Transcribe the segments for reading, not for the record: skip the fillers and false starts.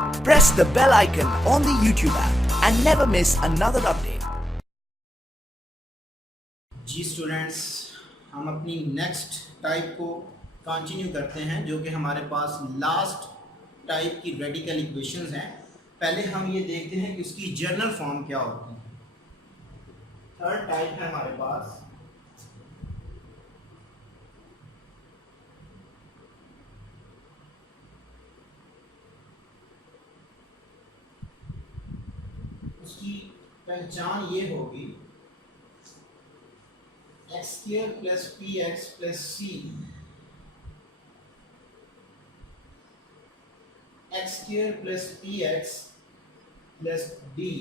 Press the bell icon on the YouTube app and never miss another update. Ji students, हम अपनी next type को continue करते हैं जो कि हमारे पास लास्ट टाइप की रेडिकल इक्वेशंस हैं। पहले हम ये देखते हैं कि उसकी जर्नल फॉर्म क्या होती है। थर्ड टाइप है हमारे पास उसकी पहचान ये होगी x square plus p x plus c x square plus p x plus d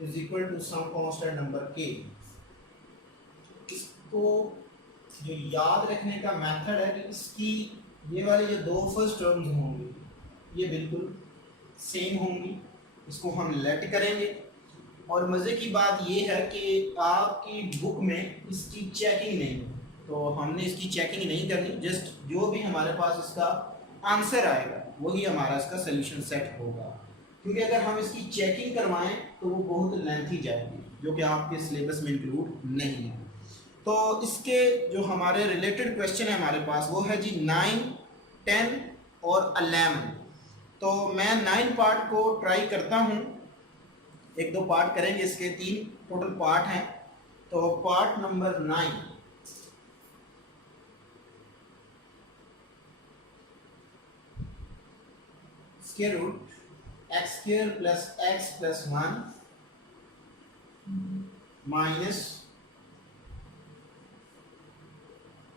is equal to some constant number के। इसको जो याद रखने का मेथड है कि इसकी ये वाली जो दो फर्स्ट टर्म्स होंगी ये बिल्कुल सेम होंगी। इसको हम लेट करेंगे और मज़े की बात ये है कि आपकी बुक में इसकी चेकिंग नहीं, तो हमने इसकी चेकिंग नहीं करनी। जस्ट जो भी हमारे पास इसका आंसर आएगा वही हमारा इसका सोल्यूशन सेट होगा, क्योंकि अगर हम इसकी चेकिंग करवाएं तो वो बहुत लेंथी जाएगी जो कि आपके सिलेबस में इंक्लूड नहीं है। तो इसके जो हमारे रिलेटेड क्वेश्चन है हमारे पास वो है जी 9, 10 और 11। तो मैं 9 पार्ट को ट्राई करता हूँ, एक दो पार्ट करेंगे, इसके 3 टोटल पार्ट हैं। तो part number 9, square root x square plus x plus 1 minus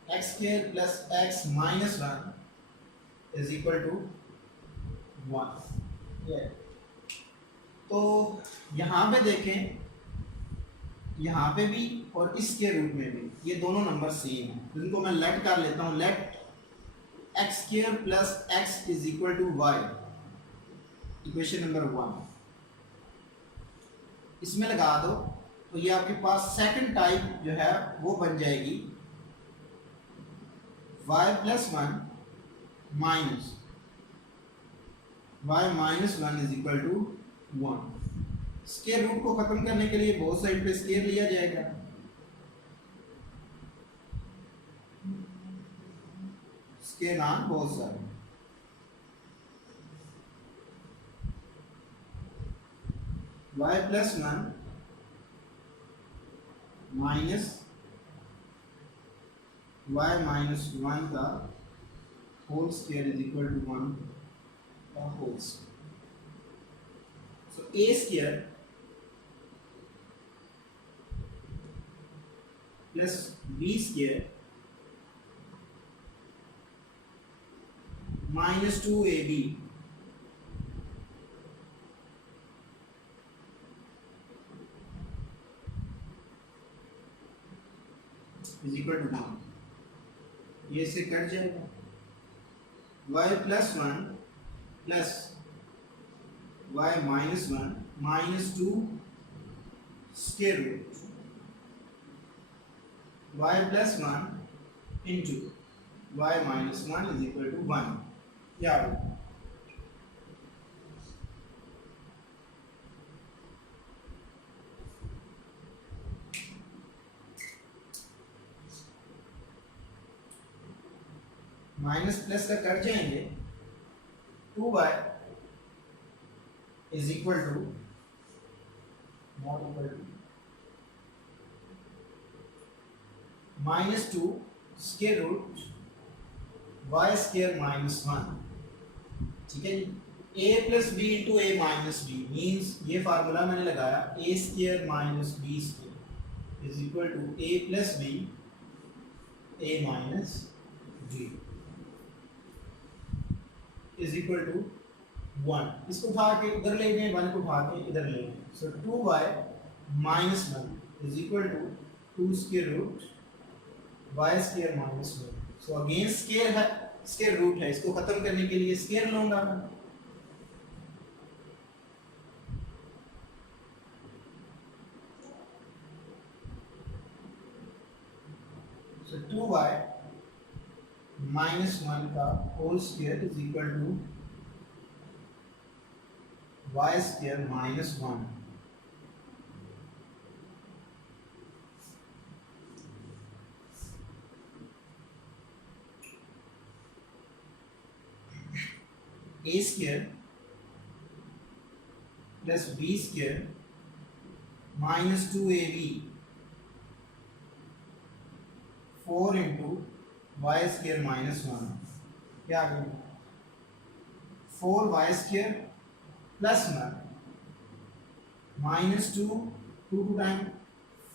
x square plus x minus 1 is equal to 1। तो यहाँ पे देखें, यहाँ पे भी और इसके रूट में भी ये दोनों नंबर सेम है, तो इनको मैं लेट कर लेता हूँ। Let x square plus x is equal to y, equation number 1 इसमें लगा दो तो ये आपके पास सेकंड टाइप जो है वो बन जाएगी y plus 1 minus y minus 1 is equal to 1। Square root को खत्म करने के लिए बोथ साइड पे स्क्वायर लिया जाएगा। Square on both side, y plus 1 minus y minus 1 का whole square is equal to 1 का whole square. So a square plus b square minus 2ab is equal to 1। ये से कट जाएगा। y plus 1 plus y minus 1 minus 2 square root y plus 1 into y minus 1 is equal to 1। याद minus plus का कर जाएंगे, 2y is equal to not equal to minus 2 square root y square minus 1। ठीक है जी। a plus b into a minus b means ये formula मैंने लगाया a square minus b square is equal to a plus b a minus b is equal to 1। इसको उठा के उधर ले गए, 1 को उठा के इधर ले गए। So 2y minus 1 is equal to 2 square root y square minus 1। So again square है, स्क्वायर रूट है, इसको खत्म करने के लिए स्क्वायर लूंगा मैं। सो 2y माइनस 1 का whole square is equal to y square minus 1 a square plus b square minus 2ab 4 into y square minus 1 क्या आ गया 4y स्क्वायर प्लस में minus 2 2 time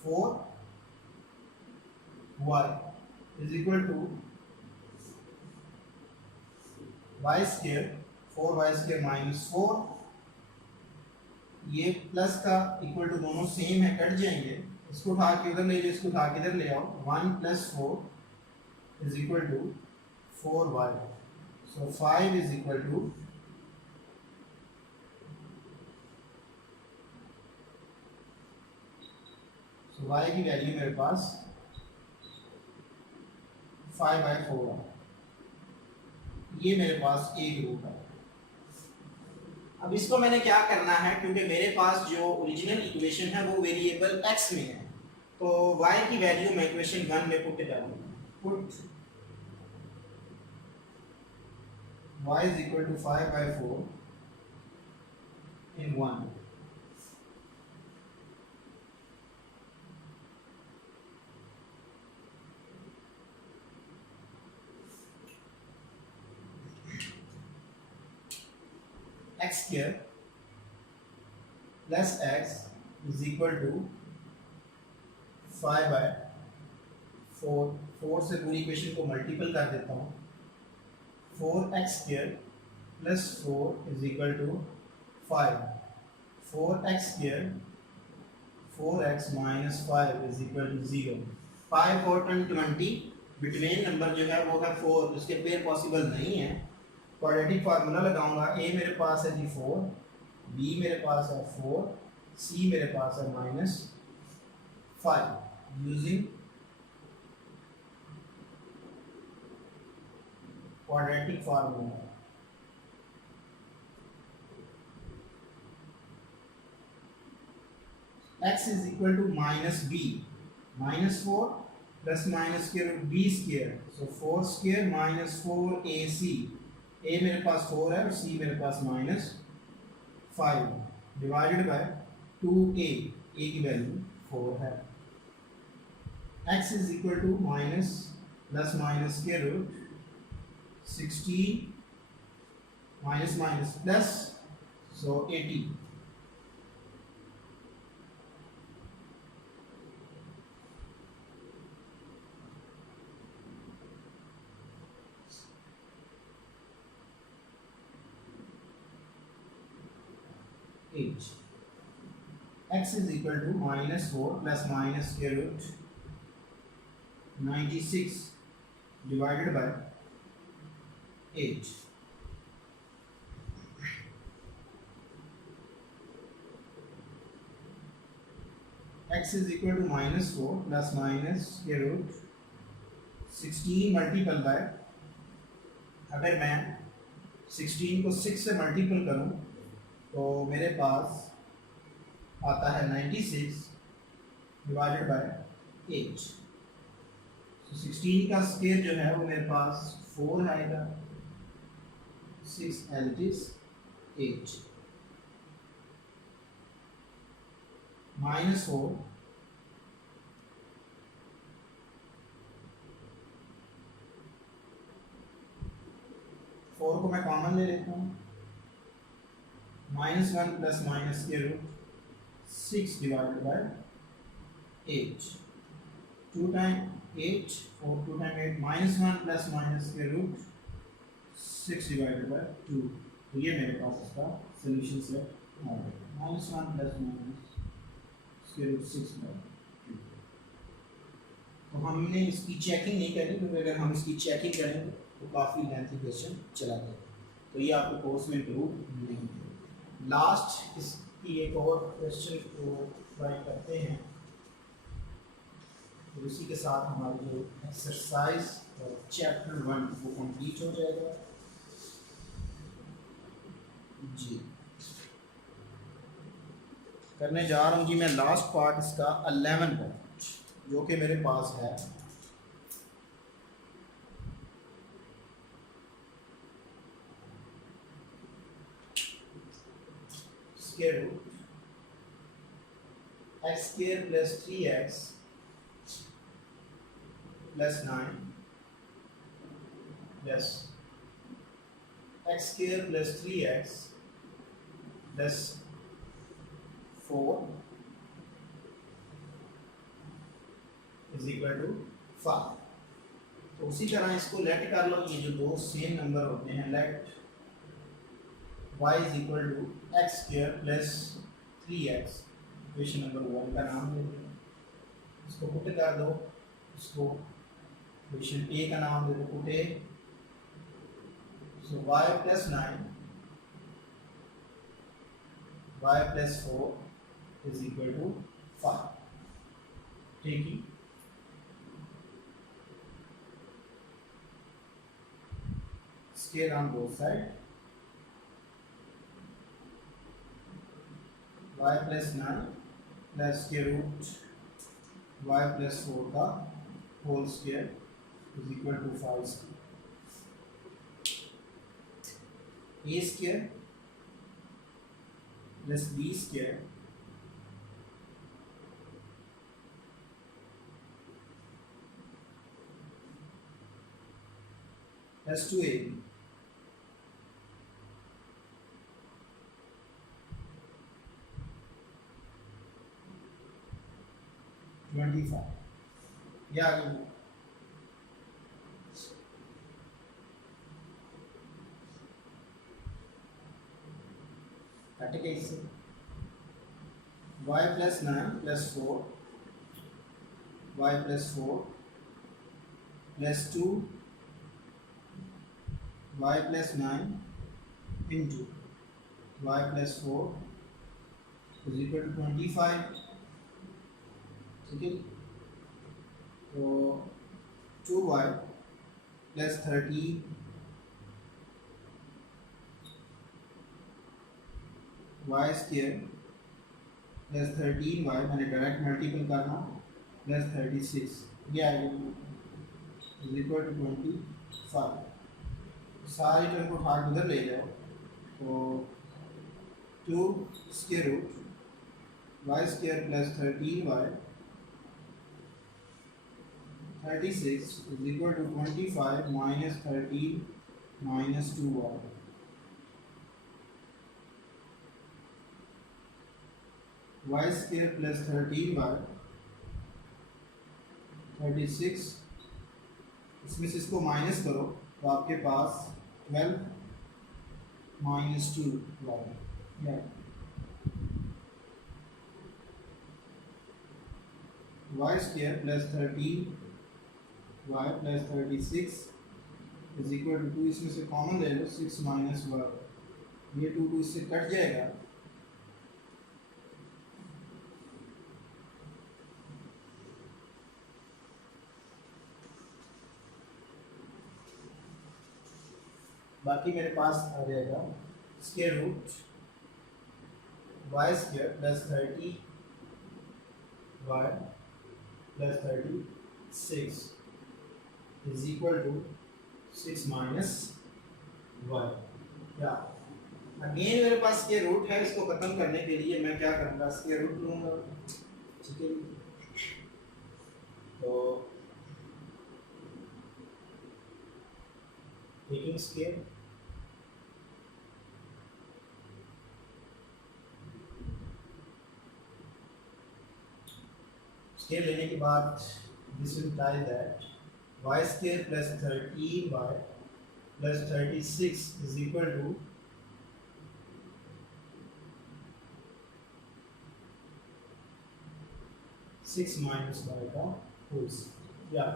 4y is equal to y square 4y square minus 4 ये plus का equal to दोनों same है cut जाएंगे इसको उठा के इधर ले जाओ इसको उठा के इधर ले आओ 1 plus 4 is equal to 4y so 5 is equal to y की वैल्यू मेरे पास 5/4 है ये मेरे पास एक रूट है। अब इसको मैंने क्या करना है क्योंकि मेरे पास जो ओरिजिनल इक्वेशन है वो वेरिएबल x में है तो y की वैल्यू मैं इक्वेशन 1 में पुट करूंगा put y is equal to 5/4 in 1 x square plus x is equal to 5/4 4 से पूरी इक्वेशन को मल्टीपल कर देता हूँ 4x square plus 4 is equal to 5 4x square 4x minus 5 is equal to 0 5 4 10 20 between number जो है वो है 4 उसके पेयर पॉसिबल नहीं है क्वाड्रेटिक फार्मूला लगाऊंगा a मेरे पास है जी 4 b मेरे पास है 4 c मेरे पास है minus 5 using quadratic formula x is equal to minus b minus 4 plus minus square root b square so 4 square minus 4ac a मेरे पास 4 है और c मेरे पास minus 5 divided by 2a a की वैल्यू 4 है x is equal to minus plus minus के root 16 minus minus plus so 80 8 x is equal to minus 4 plus minus square root 96 divided by 8 x is equal to minus 4 plus minus square root 16 multiple by अगर मैं 16 को 6 से multiple करूं तो मेरे पास आता है 96 डिवाइडेड बाय 8 तो 16 का स्क्वायर जो है वो मेरे पास 4 आएगा 6 and it is 8 minus 4 4 को मैं कॉमन ले लेता हूँ minus 1 plus minus square root 6 divided by 8 2 times 8 4 2 times 8 minus 1 plus minus square root 6 divided by 2 तो ये मेरे पास इसका सॉल्यूशन सेट आ गया minus 1 plus minus square root 6 by 2 तो हमने इसकी चेकिंग नहीं करी क्योंकि अगर हम इसकी चेकिंग करेंगे तो काफ़ी लेंथी क्वेश्चन चला जाएगा तो ये आपको कोर्स में इंक्लूड नहीं है लास्ट इसकी एक और क्वेश्चन को ट्राई करते हैं तो इसी के साथ हमारी जो एक्सरसाइज चैप्टर 1 वो कंप्लीट हो जाएगा जी करने जा रहा हूँ जी मैं लास्ट पार्ट इसका 11 पार्ट जो कि मेरे पास है square root x square plus 3x plus 9 plus x square plus 3x plus 4 is equal to 5। तो उसी तरह इसको लेट कर लो, ये जो दो सेम नंबर होते हैं, let y is equal to x square plus 3x, equation number 1 का नाम दे दो, इसको पुट कर दो, इसको इक्वेशन a का नाम दे दो, put a, so y plus 9 y plus 4 is equal to 5। ठीक है, scale on both sides, y plus 9 plus square root y plus 4 का whole square is equal to 5 square, a square plus b square plus 2ab या cut के इससे y plus 9 plus 4 y plus 4 plus 2 y plus 9 into y plus 4 is equal to 25। ठीक है, तो 2y plus 13 y square plus 13y, मैंने direct multiple करना, plus 36 ये आएगा इज इक्वल टू 25। सारी टर्म को उठा उधर ले जाओ, तो 2 square root y square plus 13y 36 is equal to 25 minus 13 minus 2y. Y square plus 13y 36, इसमें से इसको माइनस करो तो आपके पास 12 minus 2y, y square plus 13 y plus 36 is equal to 2, इसमें से कॉमन ले लो 6 माइनस 1, ये 2 इससे कट जाएगा, बाकी मेरे पास आ जाएगा square root y square plus 30 y plus 36 is equal to 6 minus y। क्या अगेन मेरे पास स्क्वायर रूट है, इसको खत्म करने के लिए मैं क्या करूँगा, स्क्वायर रूट लूँगा। ठीक है, तो टेकिंग स्क्वायर स्क्वायर लेने के बाद this will imply that y square plus 13y plus 36 is equal to 6 minus y का होल स्क्वायर, या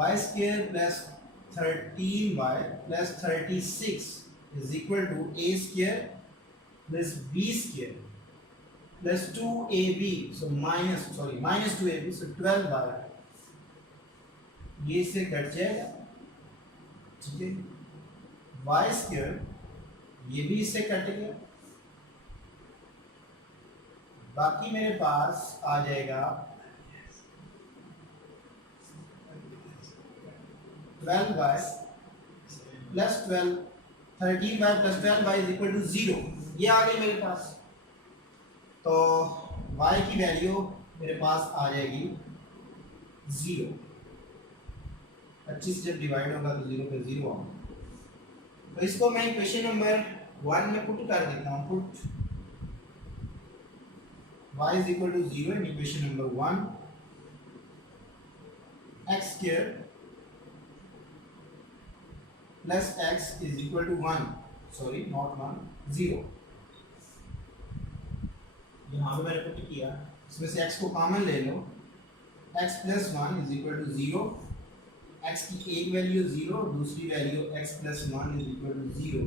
y square plus 13y plus 36 is equal to a square plus b square plus 2ab, so minus 2ab, so 12y, ये से cut जाएगा। ठीक है, y square ये भी इससे कट गया, बाकी मेरे पास आ जाएगा 12y plus 12, 13y plus 12y is equal to 0। ये आ गई मेरे पास। तो y की वैल्यू मेरे पास आ जाएगी 0। 25 से जब डिवाइड होगा तो 0 पे 0 आऊंगा। तो इसको मैं इक्वेशन नंबर 1 में पुट कर देता हूँ। Put y is equal to 0 in equation number 1, x square plus x is equal to 1, sorry not 1, 0। यहाँ पे मैंने पुट किया, इसमें से x को कॉमन ले लो, x plus 1 is equal to 0। x की एक वैल्यू 0, दूसरी value x plus 1 is equal to 0,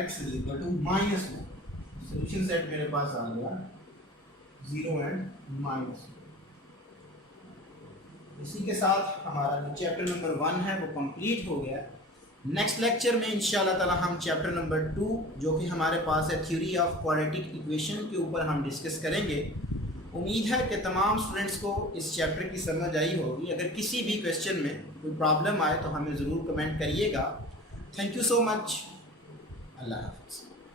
x is equal to minus 1। Solution set मेरे पास आ गया 0 एंड माइनस 1। इसी के साथ हमारा जो चैप्टर नंबर 1 है वो कंप्लीट हो गया। नेक्स्ट लेक्चर में इंशाल्लाह ताला हम चैप्टर नंबर 2 जो कि हमारे पास है थ्योरी ऑफ क्वाड्रेटिक इक्वेशन के ऊपर हम डिस्कस करेंगे। उम्मीद है कि तमाम स्टूडेंट्स को इस चैप्टर की समझ आई होगी। अगर किसी भी क्वेश्चन में कोई प्रॉब्लम आए तो हमें ज़रूर कमेंट करिएगा। Thank you so much. अल्लाह हाफ़िज़।